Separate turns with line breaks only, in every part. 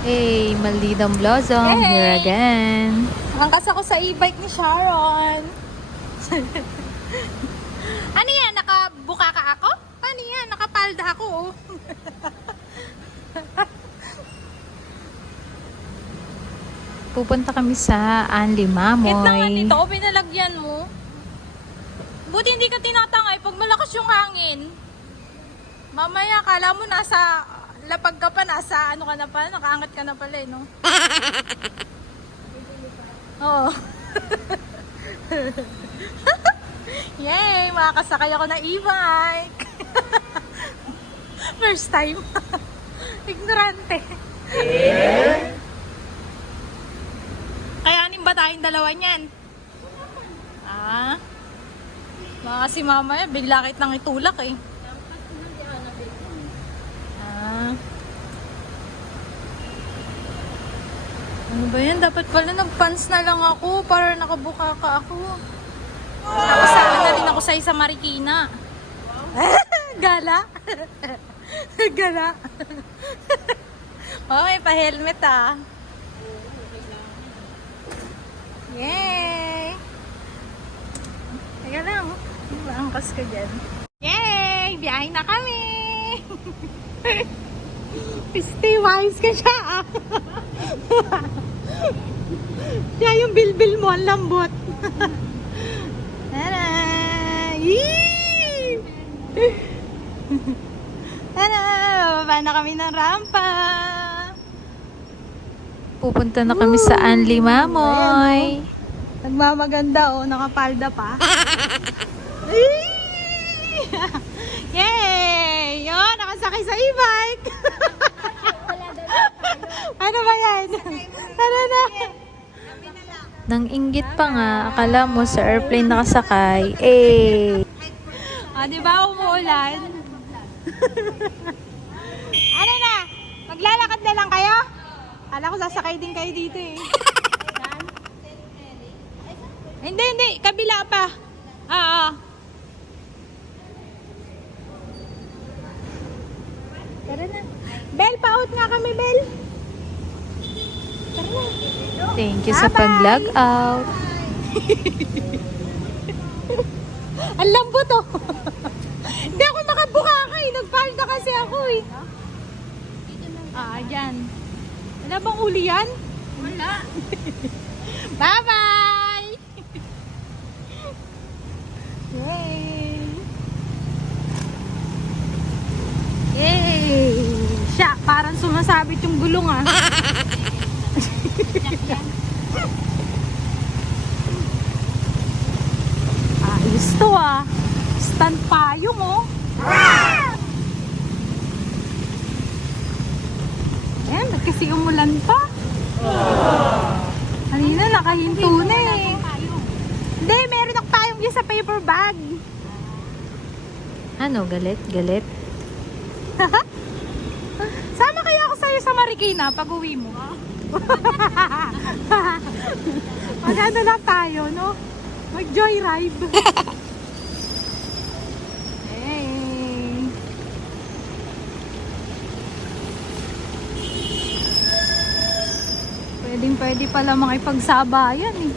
Hey, Maldidang Blossom,
Hey!
here again.
Angkas ako sa e-bike ni Sharon. ano yan? Nakabuka ka ako? Ano yan? Nakapalda ako. oh.
Pupunta kami sa Anli
Wait naman
Mamoy.
ito. Pinalagyan mo. Buti hindi ka tinatangay pag malakas yung hangin. Mamaya, kala mo nasa lapag ka pa, nasa ano ka na pala, nakaangat ka na pala eh, no? Oo. Yay! Makakasakay ako ng e-bike. First time. Ignorante. Kayanin ba tayong dalawa niyan? Ah? Baka si mama yan, bigla kit nang itulak eh. Ano ba yan? Dapat pala nag-pants na lang ako para nakabuka ka ako. Tapos sama na rin ako sa isa Marikina. Gala? Gala? oh, may pa-helmet ah. Yay! Teka lang, oh. angkas ka dyan. Yay! Biyahe na kami! Stay wise ka siya ah. Siya yung bilbil mo, ang lambot. Tara! Yee! Tara! Bababa na kami ng rampa.
Pupunta na kami sa Anli Mamoy.
Nagmamaganda oh, nakapalda pa. Yay! Yo, nakasakay sa e-bike. ano ba yan? Tara na.
Nang inggit pa nga, akala mo sa airplane nakasakay. Eh,
Ah, di ba umuulan? ano na? Maglalakad na lang kayo? Kala ko sasakay din kayo dito eh. hindi, hindi. Kabila pa. Ah, ah. Tara na. Bel, pa-out nga kami, Bel. Tara na.
thank you sa pag-log out.
Ang lambot oh. Hindi ako makabuka ka eh. Nagpalda kasi ako eh. Ah, dyan. Wala bang uli yan? Wala. Bye-bye! Yay! Yay! Siya, parang sumasabit yung gulong ah. Ayos to ah. Stand payong oh. Ayan, kasi umulan pa. Kanina nakahinto na eh. Hindi, meron ako payong dyan sa paper bag.
Ano, galit? Galit?
Sama kaya ako sa'yo sa Marikina pag uwi mo. Mag ano lang tayo, no? Mag joyride. hey. Pwedeng pwede pala makipagsabayan eh.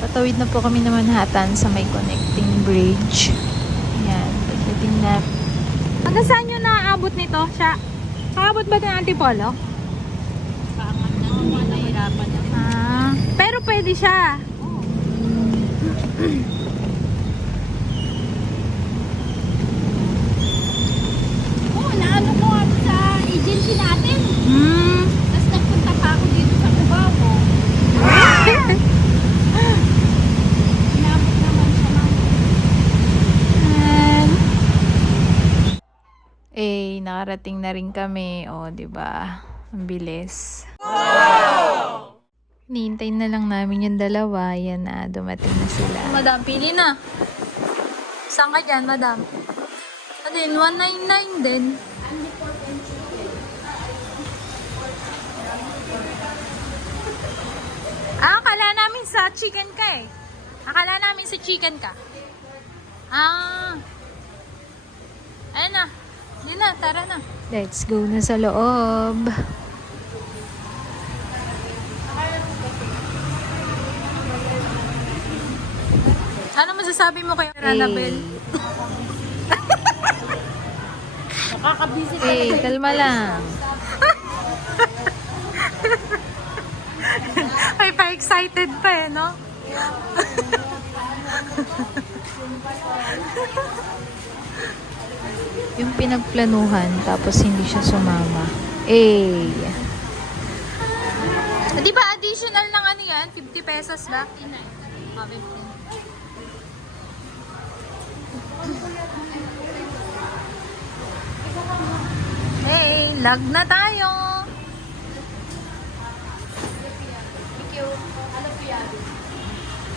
Patawid na po kami na Manhattan sa may connecting bridge. Ayan, pagdating na
Hanggang saan nyo naaabot nito? Siya, kaabot ba ng Antipolo?
Paangat na ako, nahirapan na.
Ah, pero pwede siya.
Oo, naano ko ako sa agency natin.
Hmm.
Tapos nagpunta pa ako dito sa Cubao. Inabot naman siya ng
And,
Eh, nakarating na rin kami. O, di ba? Ang bilis. Hinihintay na lang namin yung dalawa. Yan na, dumating na sila.
Madam, pili na. Saan ka dyan, madam? Ano yun? 199 din. Ah, akala namin sa chicken ka eh. Akala namin sa chicken ka. Ah. Ayun na. Hindi na, tara na.
Let's go na sa loob.
Ano masasabi mo kay Annabelle?
Nakakabisi ka.
Hey, kalma lang.
Ay, pa-excited pa eh, no?
Yung pinagplanuhan, tapos hindi siya sumama. Eh,
Di ba additional ng ano yan? 50 pesos ba? Oh, 15. Hey, lag na tayo.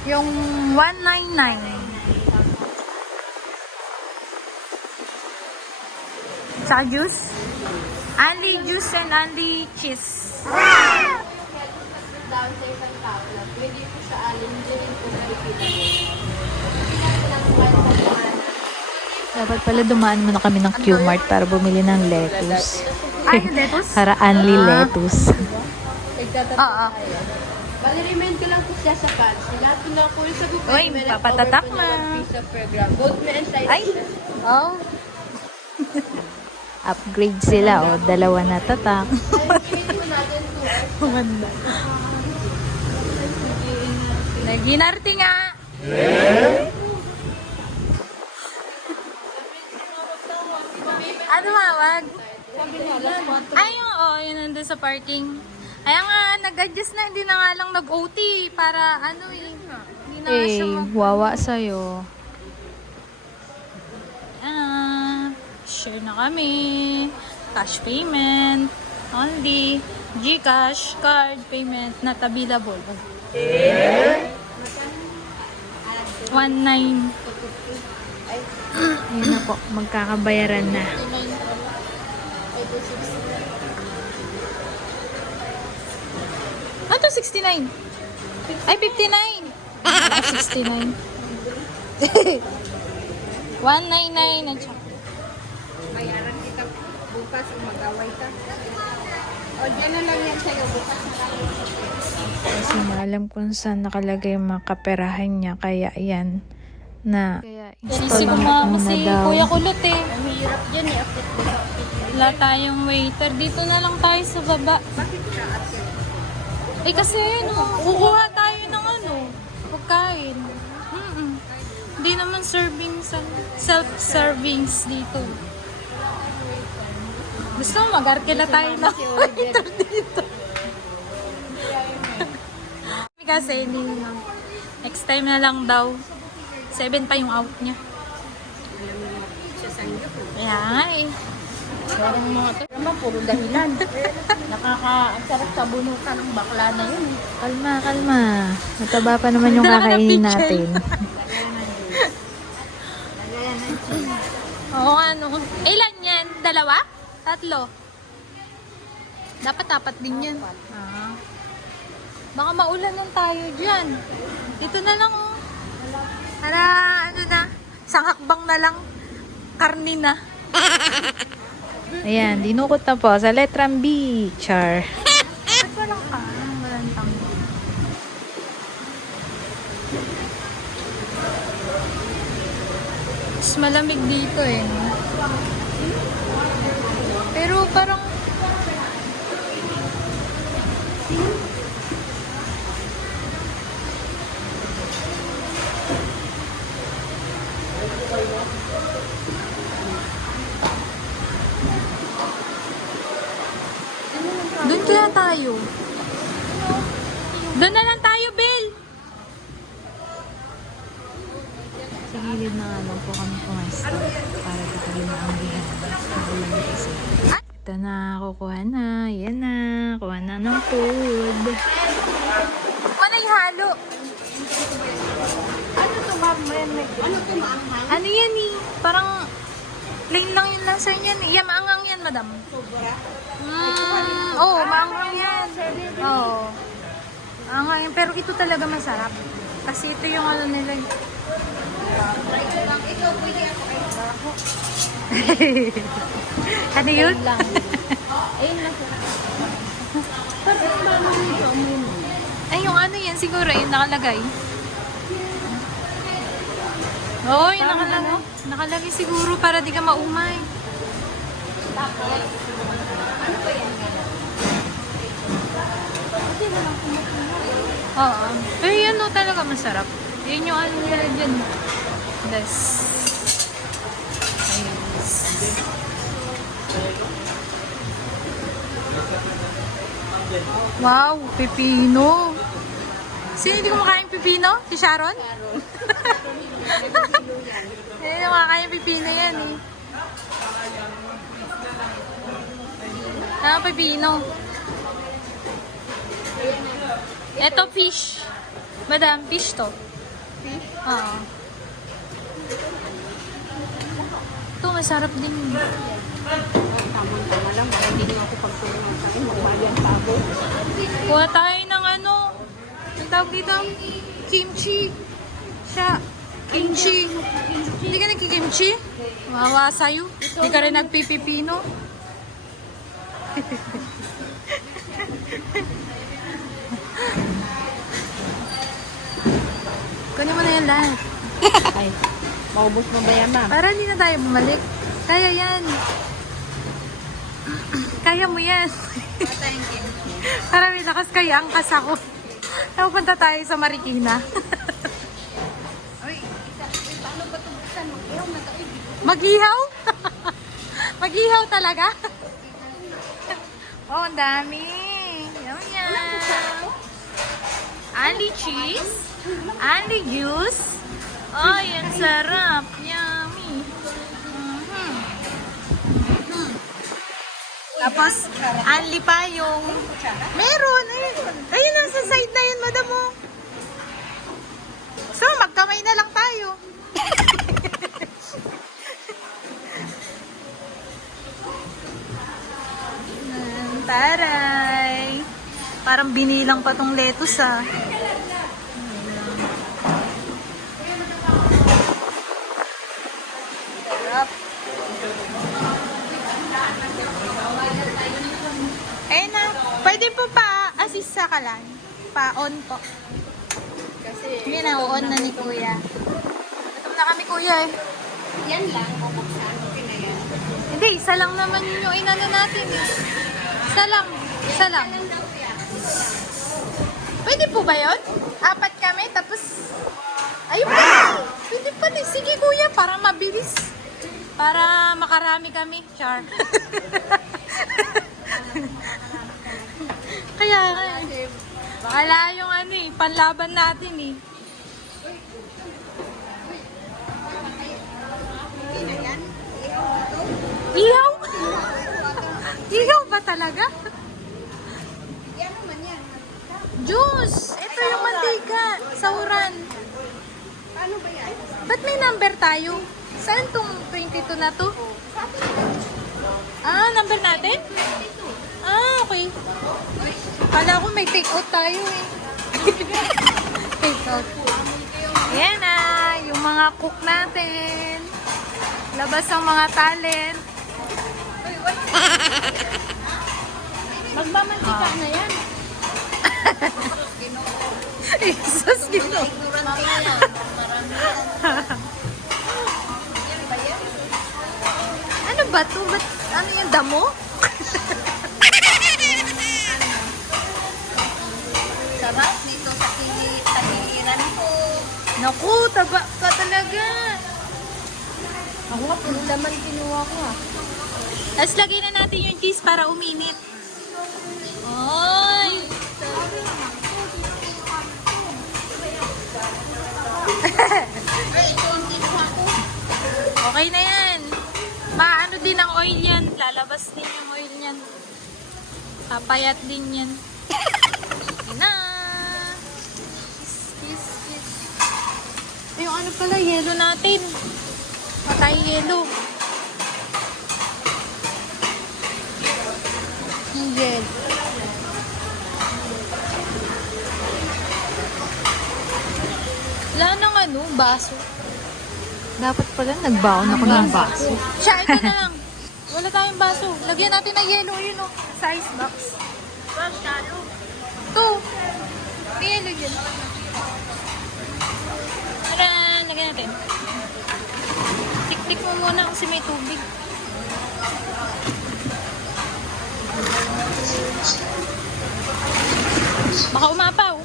Yung 199. Sa juice? Only juice and only cheese.
Down sa isang tao lang. Pwede po siya alin. Hindi rin po nakikita.
dapat pala dumaan muna kami ng Q-Mart para bumili ng lettuce.
Ay, lettuce?
Para only
Ah.
lettuce.
Oo.
tayo. Bali-remind ko lang po siya sa pants. Lahat po na po sa bukod.
Uy, papatatak na.
ng one piece per gram. Both me and.
Ay! Oh.
Upgrade sila, o. Dalawa na tatak.
To.
Naginarte nga. Ano mawag? Ay, yung, oh, yun nandun sa parking. Kaya nga, nag-adjust na, hindi na nga lang nag-OT para ano eh. Hindi na siya
Eh,
mag-
wawa sa'yo.
Share na kami. Cash payment. Only. Gcash, card payment not available. 1.9.
Ayun na po, magkakabayaran na.
Ano to 69? Ay, 59. Ah, 69. 199 at saka.
Bukas kung mag-away ka. O, dyan na lang yan sa'yo bukas.
Kasi maalam kung saan nakalagay yung mga kaperahan niya. Kaya yan na kaya
Kasi
install
kumama
muna
si
daw.
Kuya Kulot eh.
Ang hirap dyan eh.
Wala tayong waiter. Dito na lang tayo sa baba. Eh kasi ano, kukuha tayo ng ano, pagkain. Mm-mm. Hindi naman serving sa self-servings dito. Gusto mo, mag-arkila tayo ng waiter dito. kasi ni next time na lang daw. 7 pa yung out niya. Kaya nga eh.
Parang mga to. Naman, puro dahilan. Nakaka, ang sarap sa bunukan ng bakla na yun.
Kalma, kalma. Mataba pa naman yung kakainin natin.
Oo, ano. Ilan yan? Dalawa? Tatlo? Dapat apat din yan. Ah. Baka maulan lang tayo dyan. Dito na lang, oh. Para, ano na, sangakbang na lang. Karni na.
Ayan, dinukot na po sa letrang B. Char.
Ba't walang ka? Walang tanggo. Mas malamig dito eh. No? Pero parang Doon kaya tayo. Doon na lang tayo, Bill.
Sa gilid na nga lang po kami pumasta para di kami maanggihan. Magulan kasi. Ito na, kukuha na. Yan na, kuha na ng food.
Ano yung halo?
Ano to, ma'am? Ano to, maanghang?
Ano yan eh? Parang plain lang yung lasa niyan eh. Yan, maangang yan, madam.
Sobra.
Mm, oh, maangang yan. Oo. Oh. Maangang yan. Pero ito talaga masarap. Kasi ito yung ano nila. eh.
Ito, pwede ako kayo.
ano yun?
Ayun lang. Ayun ba mo dito mo
Ay, yung ano yan siguro, yung nakalagay. Oo, yung nakalagay. Nakalagay siguro para di ka maumay. Oo. Pero yan no, talaga masarap. Yun yung ano nila dyan. Best. Ayos. Wow, pipino. Sino hindi kumakain pipino? Si Sharon? Hindi kumakain pipino yan eh. Ah, pipino. Ito fish. Madam, fish to. Fish? Oo. Ito, masarap din.
Tama-tama lang. Baka hindi nga ako pagtulungan akin. Magbayan pa ako.
Kuha tayo ng ano. Ang tawag dito? Kimchi. Siya. Kimchi. Hindi ka nagkikimchi? Wawa sa'yo. Hindi ka rin nagpipipino. Kunin mo na yan lahat.
Ay, maubos mo ba yan, ma'am?
Para hindi na tayo bumalik. Kaya yan. Kaya mo yan. Para may lakas kaya angkas ako. Napupunta tayo sa Marikina. Mag-ihaw? Mag-ihaw talaga? oh, ang dami. Yum, yum. Only cheese. Only juice. Oh, yan sarap. Tapos, only pa yung... Meron. Ayun. Ayun, nasa side na yun, madam mo. So, magkamay na lang tayo. Taray. Parang binilang pa tong lettuce ah. Sarap. Ayun na. Pwede po pa assist sa kalan. Pa-on po.
Kasi,
Hindi na, on na ni kuya. Gutom na kami kuya eh.
yan lang. Bubuksan. Okay na yan.
Hindi, isa lang naman yun yung inano natin eh. Isa lang. Isa lang. Pwede po ba yun? Apat kami, tapos... Ayun pa! Pwede pa din. Sige kuya, para mabilis. Para makarami kami. Char. Kaya eh. Wala yung ano eh, panlaban natin eh. Ihaw? Ihaw ba talaga?
Yan naman yan.
Juice! Ito yung mantika. Sauran.
Paano ba yan?
Ba't may number tayo? Saan tong 22 na to? Ah, number natin? Ah, okay. Kala ko may take out tayo eh. take out. Ayan na, yung mga cook natin. Labas ang mga talent.
Magmamantika na yan.
Jesus, gino.
Ignorante na yan. Marami
Ano ba to? Ba't, ano yung damo?
Sarap dito sa kili, tagiliran ko.
Naku, taba ka talaga.
Ako nga, puro laman kinuha ko ah.
Tapos lagay na natin yung cheese para uminit. Oy! Okay na yan. Maano din ang oil yan. Lalabas din yung oil yan. Papayat din yan. Okay na. Kiss, kiss, kiss. Ay, yung ano pala, yelo natin. Patay yelo. Yung yelo. Wala nang ano, baso.
Dapat pala nagbaon ako ng baso.
Siya, ito na lang. Wala tayong baso. Lagyan natin ng yellow yun, oh. Size box. Ito. May yellow yun. Lagyan natin. Tik-tik mo muna kasi may tubig. Baka umapaw.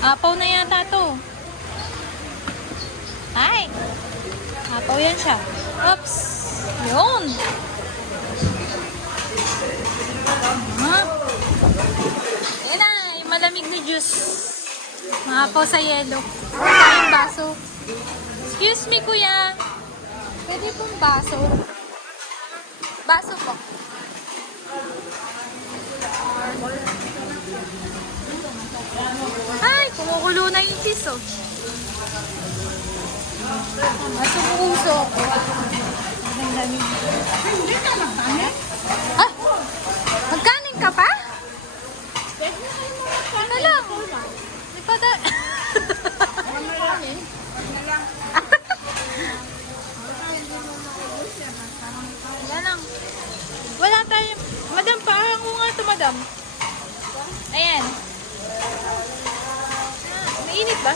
Apaw na yata to. Ay! Apaw yan siya. Oops! Yun! Ha? Yan na, yung malamig na juice. Maapaw sa yelo. Yung baso. Excuse me, kuya. Pwede pong baso. Baso po. Ay, kumukulo na yung cheese, oh. Masumuso. Ah! Magkanin ka pa? Ano lang? Di pa da... Wala lang. Wala tayong... Madam, parang ko nga ito, madam. Ayan. Ah, mainit ba?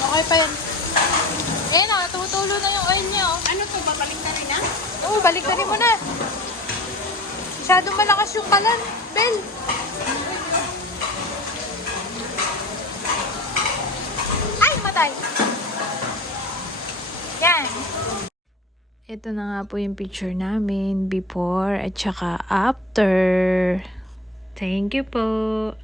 Okay pa yan. Eh na, tumutulo na yung oil niya, oh.
Ano to, babalik na rin ah?
Oo, balik na rin mo na. Masyadong malakas yung kalan. Bel. Ay, matay. Yan.
Ito na nga po yung picture namin before at saka after. Thank you po.